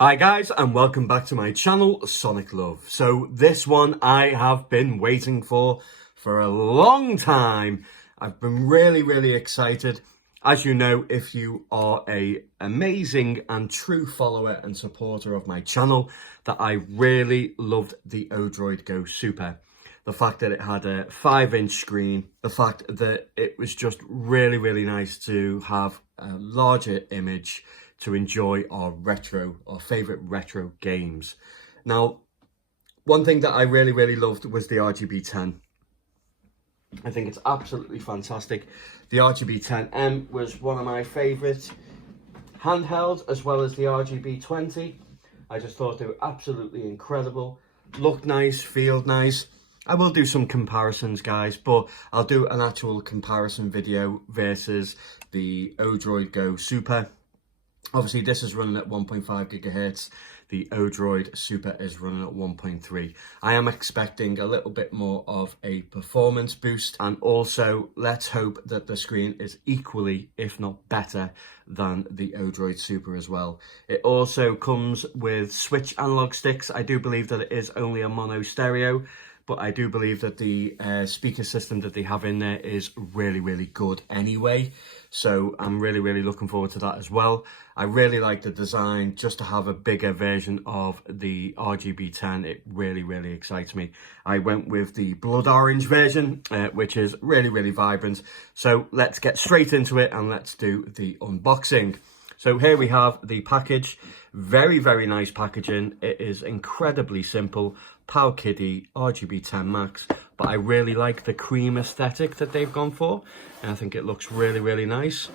Hi guys, and welcome back to my channel, Sonic Love. So this one I have been waiting for a long time. I've been really excited. As you know, if you are an amazing and true follower and supporter of my channel, that I really loved the Odroid Go Super. The fact that it had a 5-inch screen, the fact that it was just really nice to have a larger image to enjoy our favourite retro games. Now, one thing that I really loved was the RGB10. I think it's absolutely fantastic. The RGB10M was one of my favourite handhelds, as well as the RGB20. I just thought they were absolutely incredible. Looked nice, feel nice. I will do some comparisons, guys, but I'll do an actual comparison video versus the Odroid Go Super. Obviously, this is running at 1.5 gigahertz. The Odroid Super is running at 1.3. I am expecting a little bit more of a performance boost, and also let's hope that the screen is equally, if not better, than the Odroid Super as well. It also comes with switch analog sticks. I do believe that it is only a mono stereo, but I do believe that the speaker system that they have in there is really good anyway. So I'm really looking forward to that as well. I really like the design. Just to have a bigger version of the RGB10, it really excites me. I went with the blood orange version, which is really vibrant. So let's get straight into it and let's do the unboxing. So here we have the package. Very nice packaging. It is incredibly simple. Powkiddy RGB10 Max, but I really like the cream aesthetic that they've gone for, and I think it looks really nice.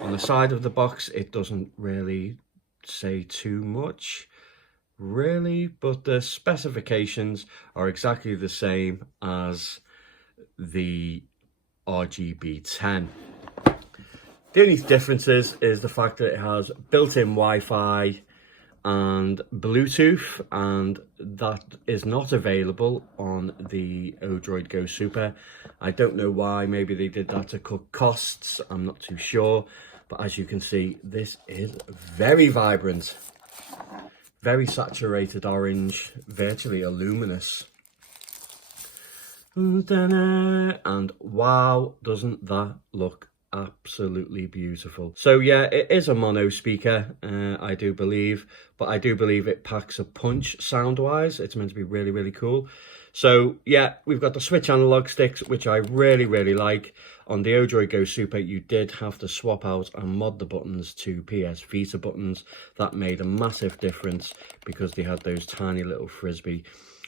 On the side of the box, it doesn't really say too much, really, but the specifications are exactly the same as the RGB10. The only differences is the fact that it has built-in Wi-Fi and Bluetooth, and that is not available on the Odroid Go Super. I don't know why. Maybe they did that to cut costs. I'm not too sure. But as you can see, this is very vibrant, very saturated orange, virtually a luminous. And wow, doesn't that look absolutely beautiful. So yeah, it is a mono speaker, I do believe, but I do believe it packs a punch sound wise. It's meant to be really cool. So yeah, we've got the switch analog sticks, which I really like. On the Odroid Go Super, you did have to swap out and mod the buttons to PS Vita buttons. That made a massive difference because they had those tiny little frisbee.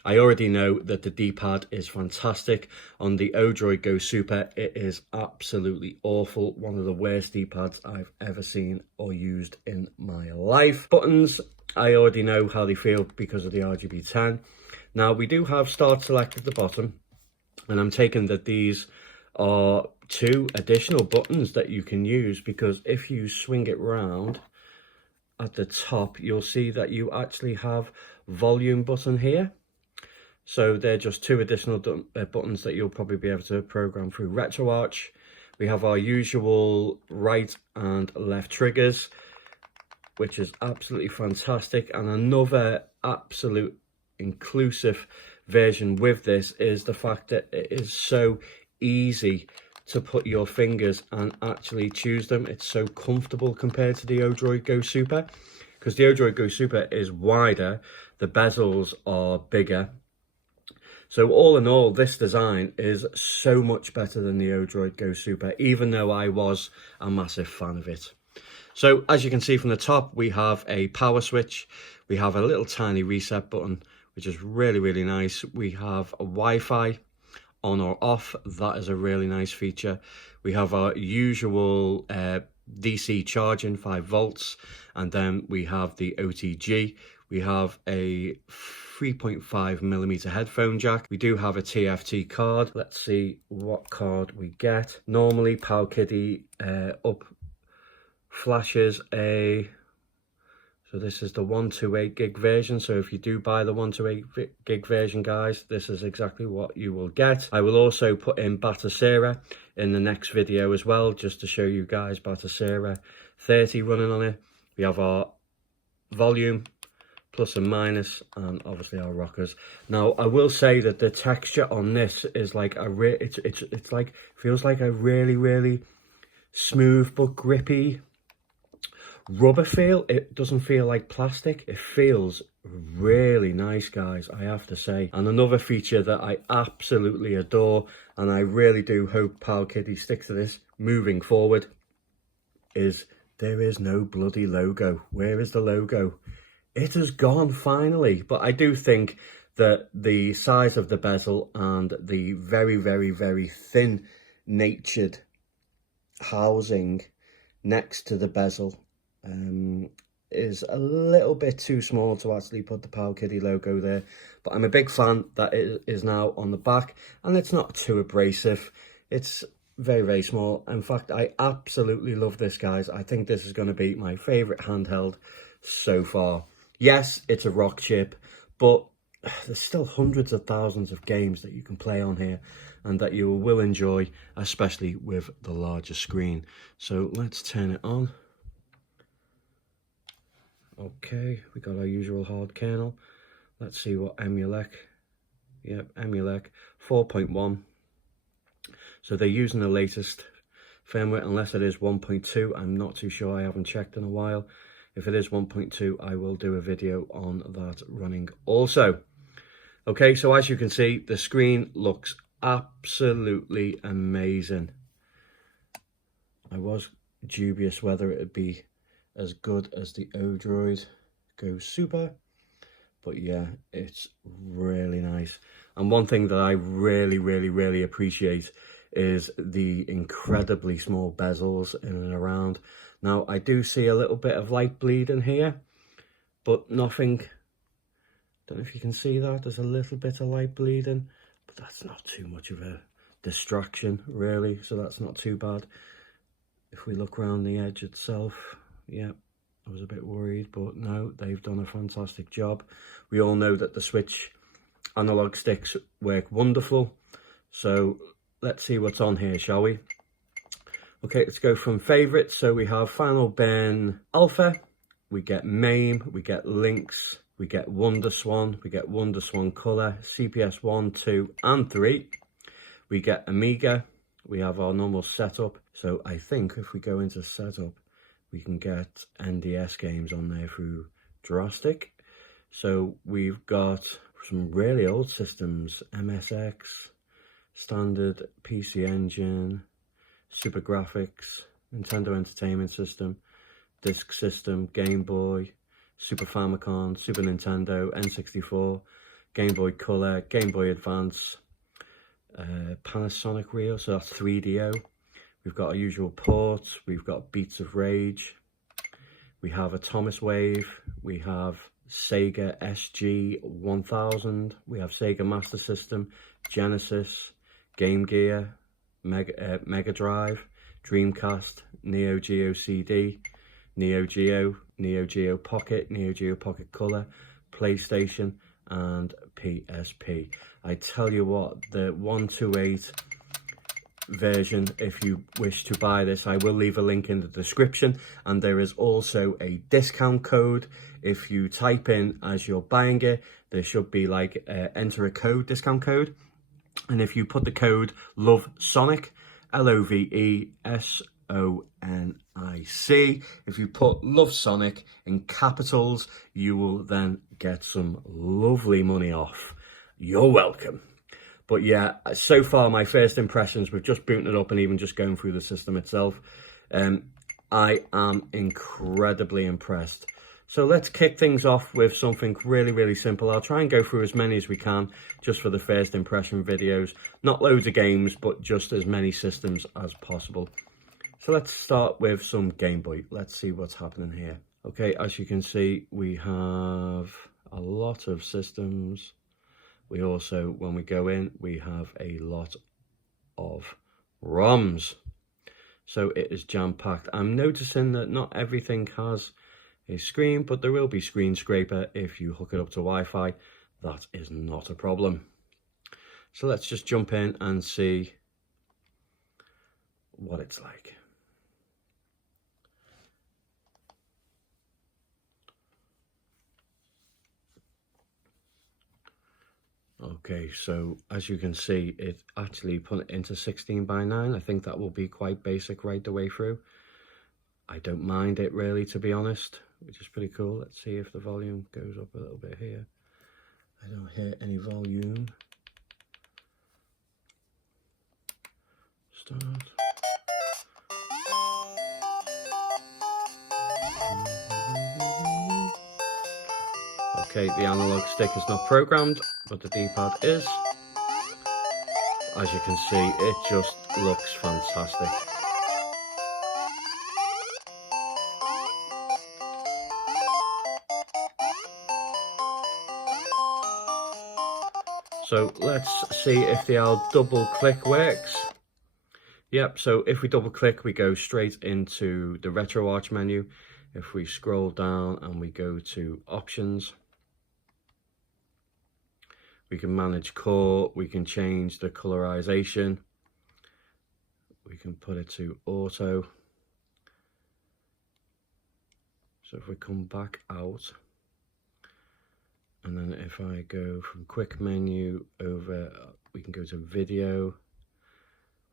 I already know that the D-pad is fantastic. On the Odroid Go Super, it is absolutely awful. One of the worst D-pads I've ever seen or used in my life. Buttons, I already know how they feel because of the RGB10. Now, we do have Start Select at the bottom, and I'm taking that these are 2 additional buttons that you can use, because if you swing it round at the top, you'll see that you actually have volume button here. So they're just 2 additional buttons that you'll probably be able to program through RetroArch. We have our usual right and left triggers, which is absolutely fantastic. And another absolute inclusive version with this is the fact that it is so easy to put your fingers and actually choose them. It's so comfortable compared to the Odroid Go Super, because the Odroid Go Super is wider, the bezels are bigger. So all in all, this design is so much better than the Odroid Go Super, even though I was a massive fan of it. So as you can see from the top, we have a power switch. We have a little tiny reset button, which is really nice. We have a Wi-Fi on or off. That is a really nice feature. We have our usual DC charging, 5 volts, and then we have the OTG. We have a 3.5mm headphone jack. We do have a TFT card. Let's see what card we get. Normally Powkiddy up flashes a, so this is the 128 gig version. So if you do buy the 128 gig version, guys, this is exactly what you will get. I will also put in Batocera in the next video as well, just to show you guys Batocera 30 running on it. We have our volume, plus and minus, and obviously our rockers. Now I will say that the texture on this is like a it's like, feels like a really smooth but grippy rubber feel. It doesn't feel like plastic. It feels really nice, guys, I have to say. And another feature that I absolutely adore, and I really do hope Powkiddy sticks to this moving forward, is there is no bloody logo. Where is the logo? It has gone finally. But I do think that the size of the bezel and the very thin natured housing next to the bezel is a little bit too small to actually put the Powkiddy logo there. But I'm a big fan that it is now on the back, and it's not too abrasive. It's very small. In fact, I absolutely love this, guys. I think this is going to be my favorite handheld so far. Yes, it's a rock chip, but there's still hundreds of thousands of games that you can play on here and that you will enjoy, especially with the larger screen. So let's turn it on. Okay, we got our usual hard kernel. Let's see what Emuelec. Yep, Emuelec 4.1. So they're using the latest firmware, unless it is 1.2. I'm not too sure. I haven't checked in a while. If it is 1.2, I will do a video on that running also. Okay, so as you can see, the screen looks absolutely amazing. I was dubious whether it would be as good as the Odroid Go Super, but yeah, it's really nice. And one thing that I really appreciate is the incredibly small bezels in and around. Now, I do see a little bit of light bleed in here, but nothing. Don't know if you can see that. There's a little bit of light bleeding, but that's not too much of a distraction, really, so that's not too bad. If we look around the edge itself, yeah, I was a bit worried, but no, they've done a fantastic job. We all know that the Switch analog sticks work wonderful, so let's see what's on here, shall we? Okay, let's go from favourites. So we have Final Burn Alpha, we get MAME, we get Lynx, we get WonderSwan, we get WonderSwan Colour, CPS 1, 2 and 3. We get Amiga, we have our normal setup. So I think if we go into setup, we can get NDS games on there through Joystick. So we've got some really old systems, MSX, standard PC Engine, Super Graphics, Nintendo Entertainment System, Disk System, Game Boy, Super Famicom, Super Nintendo, N64, Game Boy Color, Game Boy Advance, Panasonic Reel, so that's 3DO. We've got our usual ports, we've got Beats of Rage, we have a Thomas Wave, we have Sega SG-1000, we have Sega Master System, Genesis, Game Gear, Mega Drive, Dreamcast, Neo Geo CD, Neo Geo Pocket, Neo Geo Pocket Color, PlayStation and PSP. I tell you what, the 128 version, if you wish to buy this, I will leave a link in the description, and there is also a discount code. If you type in as you're buying it, there should be like enter a code, discount code, and if you put the code LOVESONIC, LOVESONIC, if you put LOVESONIC in capitals, you will then get some lovely money off. You're welcome. But yeah, so far my first impressions with just booting it up and even just going through the system itself, I am incredibly impressed. So let's kick things off with something really simple. I'll try and go through as many as we can just for the first impression videos. Not loads of games, but just as many systems as possible. So let's start with some Game Boy. Let's see what's happening here. Okay, as you can see, we have a lot of systems. We also, when we go in, we have a lot of ROMs. So it is jam-packed. I'm noticing that not everything has a screen, but there will be screen scraper if you hook it up to Wi-Fi. That is not a problem. So let's just jump in and see what it's like. Okay, so as you can see, it actually put it into 16:9. I think that will be quite basic right the way through. I don't mind it really, to be honest, which is pretty cool. Let's see if the volume goes up a little bit here. I don't hear any volume. Start. Okay, the analog stick is not programmed, but the D-pad is. As you can see, it just looks fantastic. So let's see if the double click works. Yep, so if we double click, we go straight into the RetroArch menu. If we scroll down and we go to options, we can manage core, we can change the colorization, we can put it to auto. So if we come back out, and then if I go from quick menu over, we can go to video,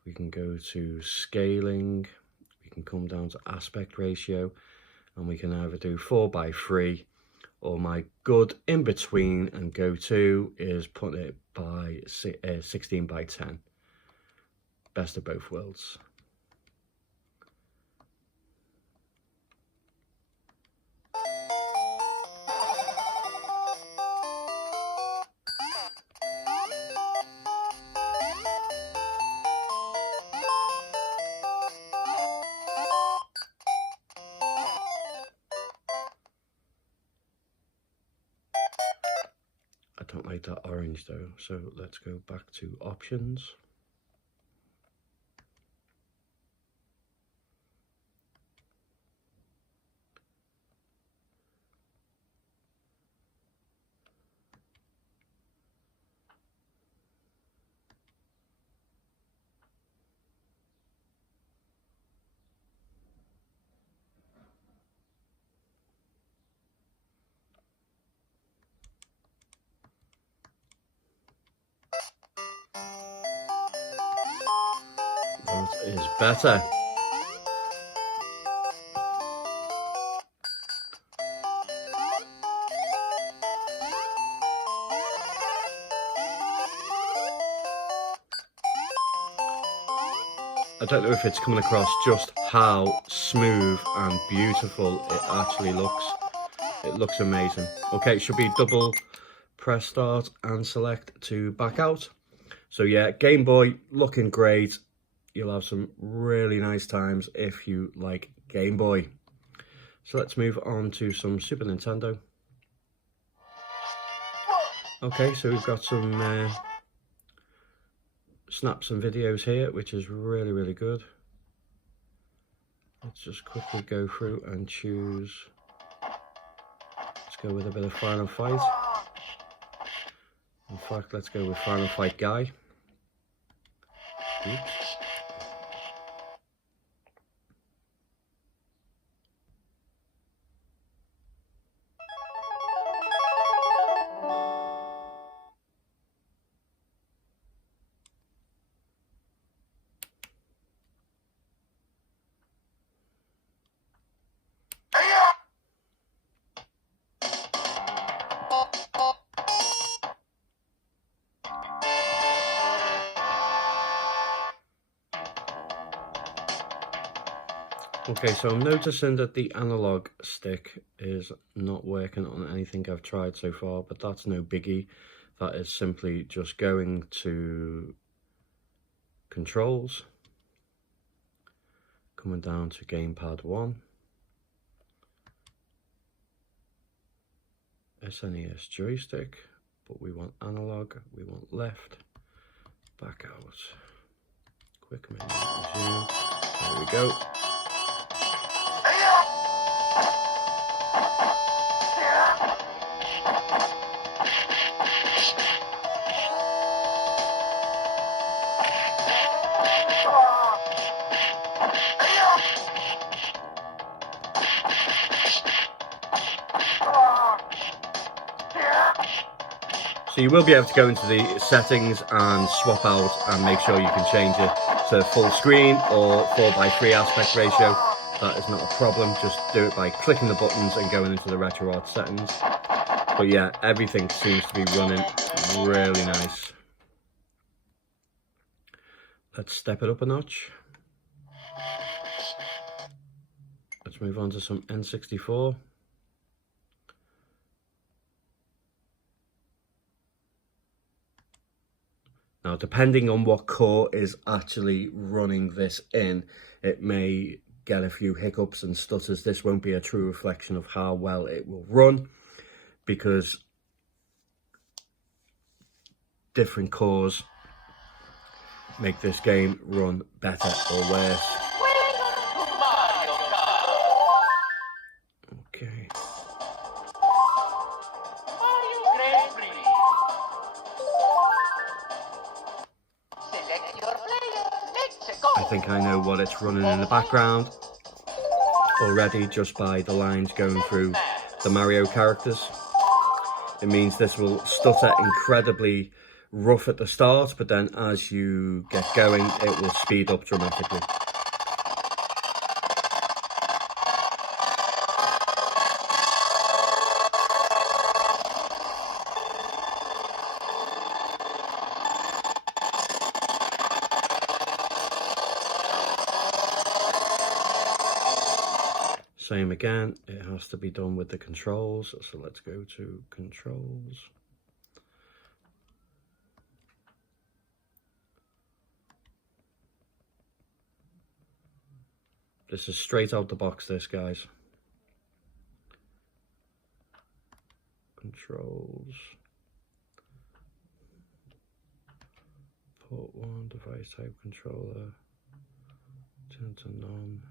we can go to scaling, we can come down to aspect ratio, and we can either do 4:3, or my good in between and go to is put it by 16:10. Best of both worlds. I don't like that orange though, so let's go back to options. That is better. I don't know if it's coming across just how smooth and beautiful it actually looks. It looks amazing. Okay, it should be double press start and select to back out. So yeah, Game Boy looking great. You'll have some really nice times if you like Game Boy. So let's move on to some Super Nintendo. Okay, so we've got some snaps and videos here, which is really good. Let's just quickly go through and choose. Let's go with a bit of Final Fight. In fact, let's go with Final Fight Guy. Oops. Okay, so I'm noticing that the analog stick is not working on anything I've tried so far, but that's no biggie. That is simply just going to controls, coming down to gamepad 1, SNES joystick, but we want analog, we want left, back out, quick menu, resume, there we go. So you will be able to go into the settings and swap out and make sure you can change it to full screen or 4:3 aspect ratio. That is not a problem. Just do it by clicking the buttons and going into the RetroArt settings. But yeah, everything seems to be running really nice. Let's step it up a notch. Let's move on to some N64. Now, depending on what core is actually running this in, it may get a few hiccups and stutters. This won't be a true reflection of how well it will run, because different cores make this game run better or worse. Okay. I think I know what it's running in the background already just by the lines going through the Mario characters. It means this will stutter incredibly rough at the start, but then as you get going, it will speed up dramatically. Same again, it has to be done with the controls, so let's go to controls. This is straight out the box, this, guys. Controls. Port 1, device type controller. Turn to none.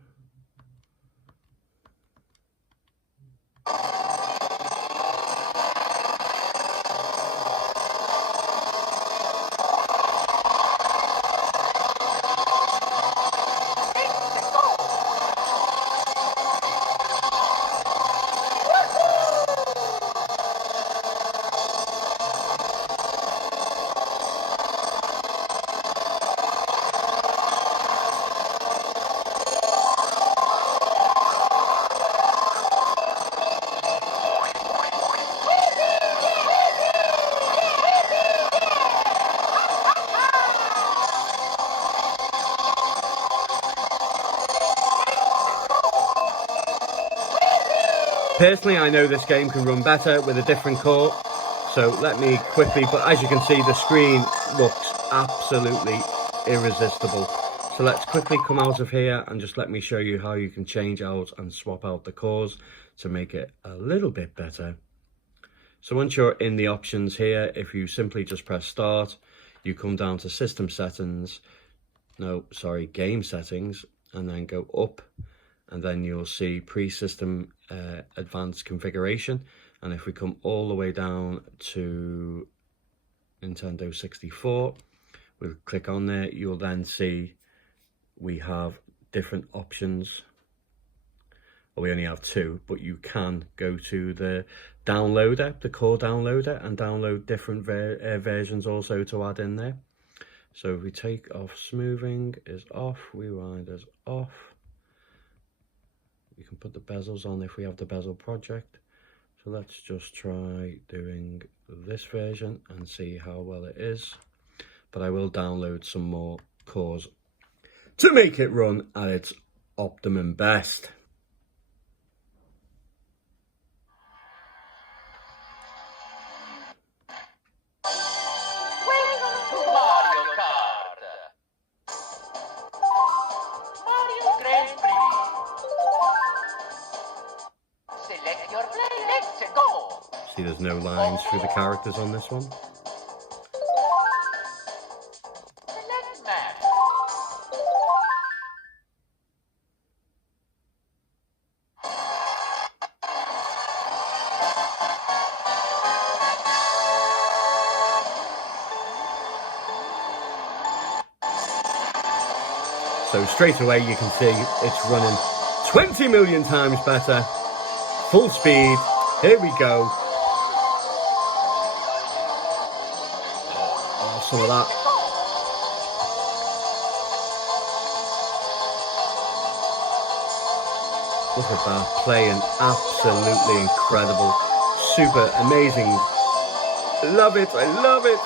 Personally, I know this game can run better with a different core, so let me quickly, but as you can see, the screen looks absolutely irresistible. So let's quickly come out of here and just let me show you how you can change out and swap out the cores to make it a little bit better. So once you're in the options here, if you simply just press start, you come down to system settings, game settings, and then go up, and then you'll see pre-system advanced configuration. And if we come all the way down to Nintendo 64, we'll click on there, you'll then see we have different options. Well, we only have two, but you can go to the downloader, the core downloader, and download different versions also to add in there. So if we take off smoothing is off, rewind is off. You can put the bezels on if we have the bezel project. So let's just try doing this version and see how well it is. But I will download some more cores to make it run at its optimum best. See, there's no lines through the characters on this one. So straight away you can see it's running 20 million times better. Full speed. Here we go. some of that. Look at that, playing absolutely incredible, super amazing. Love it, I love it.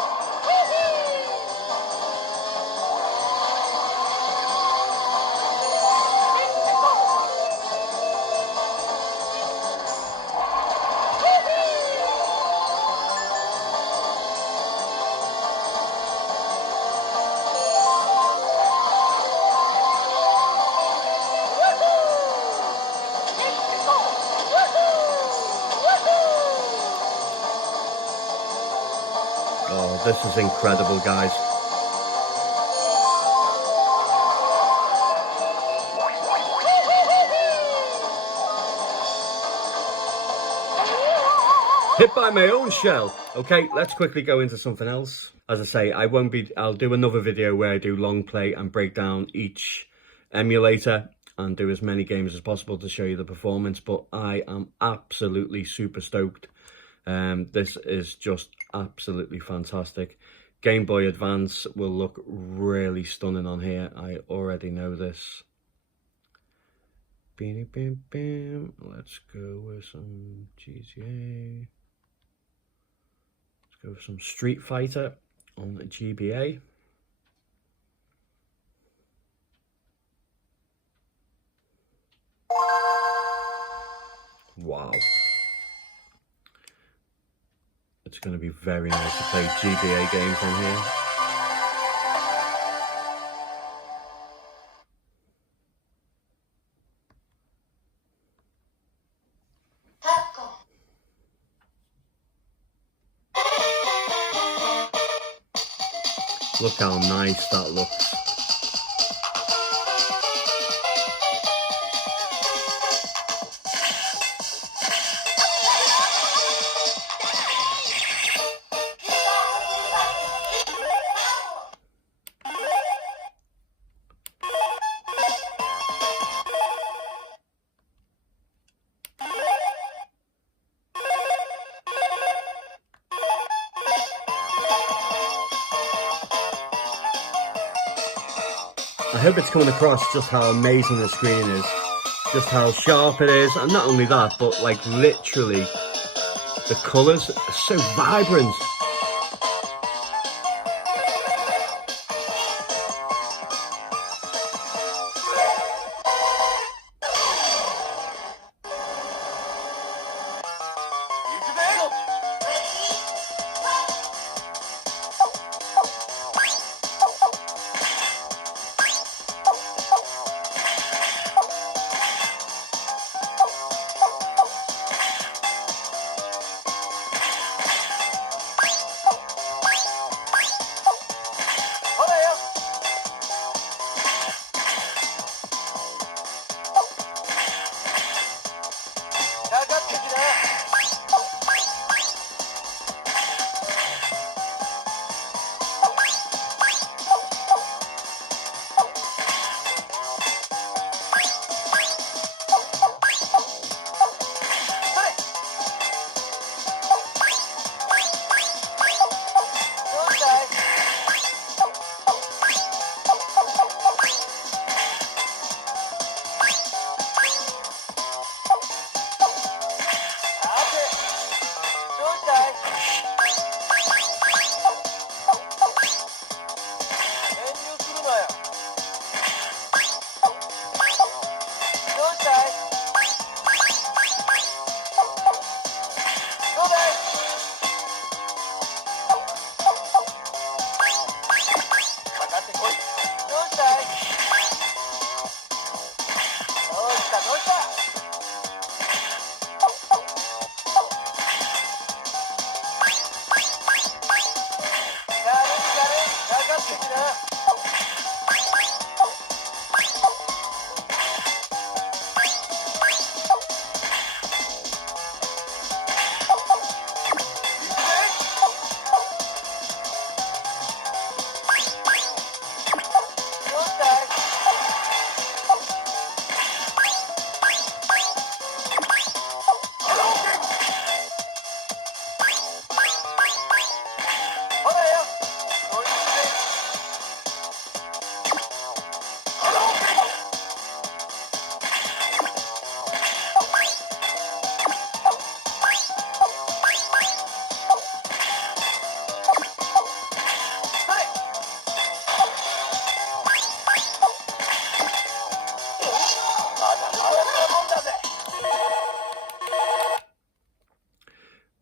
Oh, this is incredible, guys. Hit by my own shell. Okay, let's quickly go into something else. As I say, I'll do another video where I do long play and break down each emulator and do as many games as possible to show you the performance, but I am absolutely super stoked. This is just absolutely fantastic. Game Boy Advance will look really stunning on here. I already know this. Let's go with some GTA. Let's go with some Street Fighter on the GBA. Wow. It's going to be very nice to play GBA games on here. Look how nice that looks. I hope it's coming across just how amazing the screen is, just how sharp it is, and not only that, but like literally the colours are so vibrant.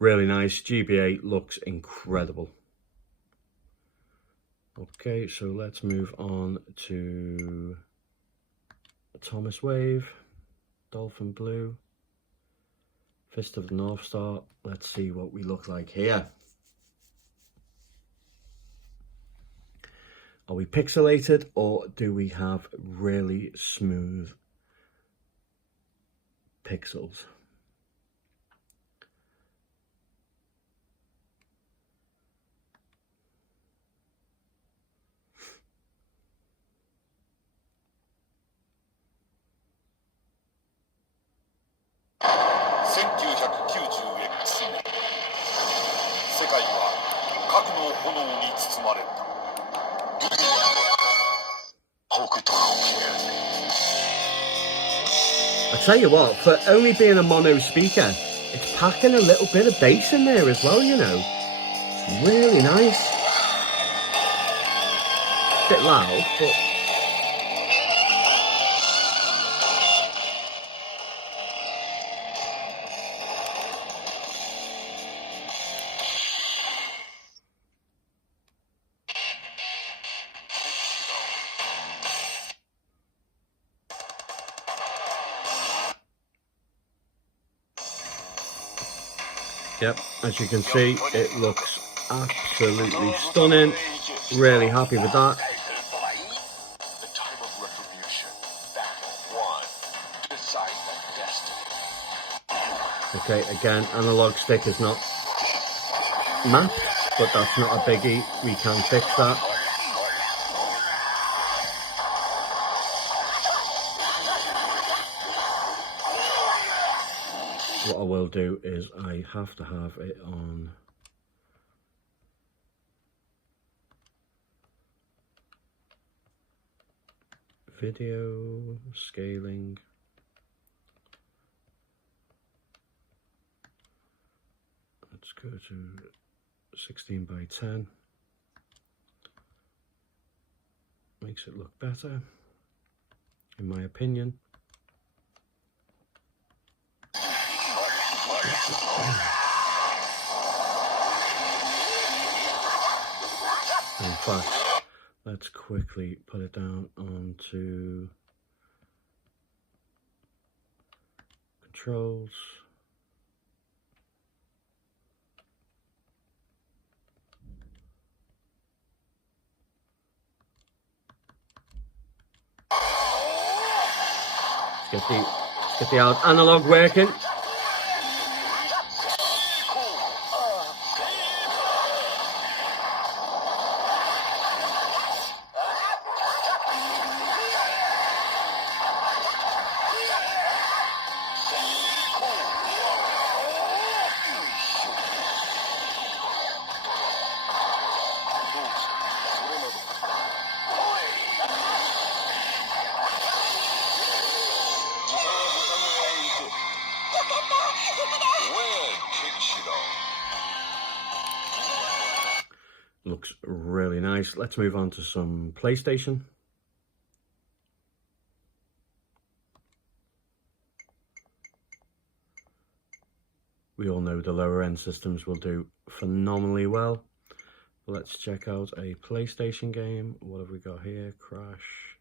Really nice. GBA looks incredible. Okay, so let's move on to Thomas Wave, Dolphin Blue, Fist of the North Star. Let's see what we look like here. Are we pixelated, or do we have really smooth pixels? I tell you what, for only being a mono speaker, it's packing a little bit of bass in there as well, you know. It's really nice. A bit loud, but... Yep, as you can see, it looks absolutely stunning. Really happy with that. Okay, again, analog stick is not mapped, but that's not a biggie. We can fix that. What I will do is I have to have it on video scaling. Let's go to 16 by 10. Makes it look better, in my opinion. In fact, let's quickly put it down onto controls. Let's get the analog working. Looks really nice. Let's move on to some PlayStation. We all know the lower end systems will do phenomenally well. Let's check out a PlayStation game. What have we got here? Crash.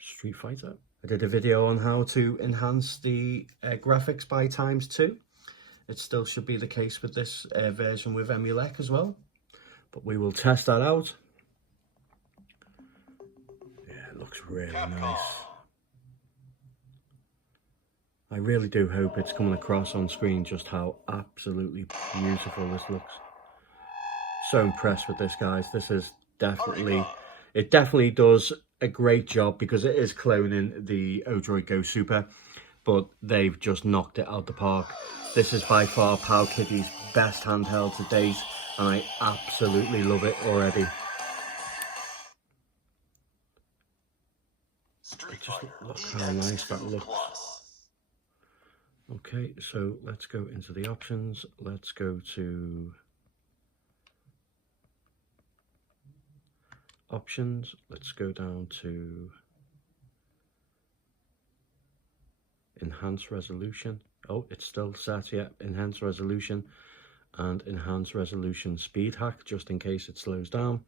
Street Fighter. I did a video on how to enhance the graphics by ×2. It still should be the case with this version with Emuelec as well, but we will test that out. Yeah, it looks really nice. I really do hope it's coming across on screen just how absolutely beautiful this looks. So impressed with this, guys. This is definitely, it definitely does a great job because it is cloning the Odroid Go Super, but they've just knocked it out the park. This is by far Powkiddy's best handheld to date, and I absolutely love it already. Just look how nice that looks. Okay, so let's go into the options. Let's go to options. Let's go down to enhance resolution. Oh, it's still set, yeah, enhance resolution and enhance resolution speed hack, just in case it slows down.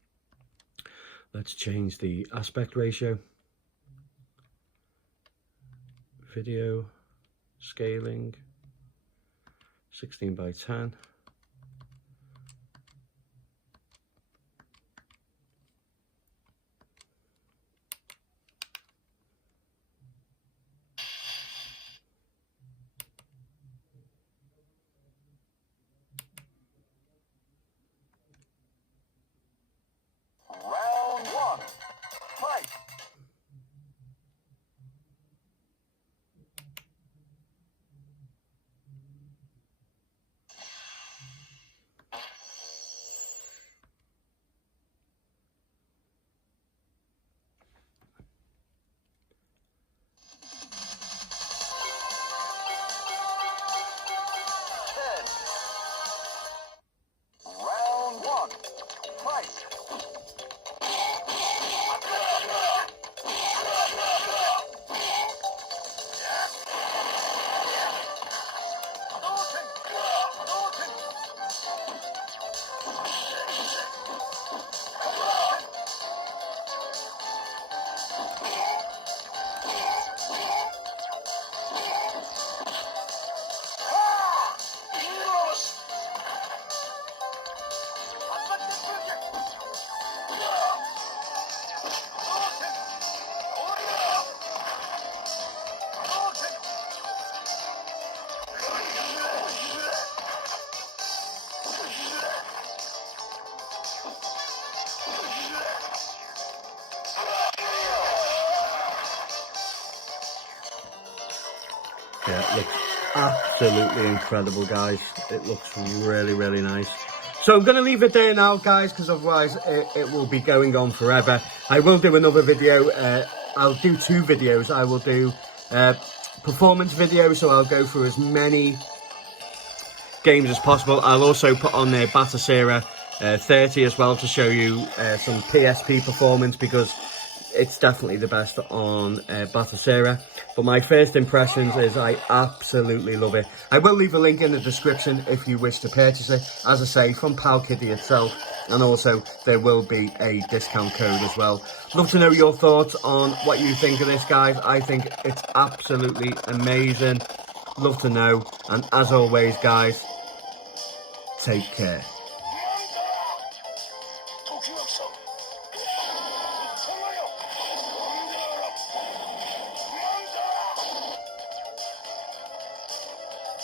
Let's change the aspect ratio. Video scaling 16:10. Round one, fight! Round one, fight! Yeah, it looks absolutely incredible, guys. It looks really, really nice. So I'm going to leave it there now, guys, because otherwise it will be going on forever. I will do another video. I'll do 2 videos. I will do performance videos, so I'll go through as many games as possible. I'll also put on their Batocera 30 as well to show you some PSP performance, because it's definitely the best on Batocera. But my first impressions is I absolutely love it. I will leave a link in the description if you wish to purchase it, as I say, from Powkiddy itself, and also there will be a discount code as well. Love to know your thoughts on what you think of this, guys. I think it's absolutely amazing. Love to know. And as always, guys, take care.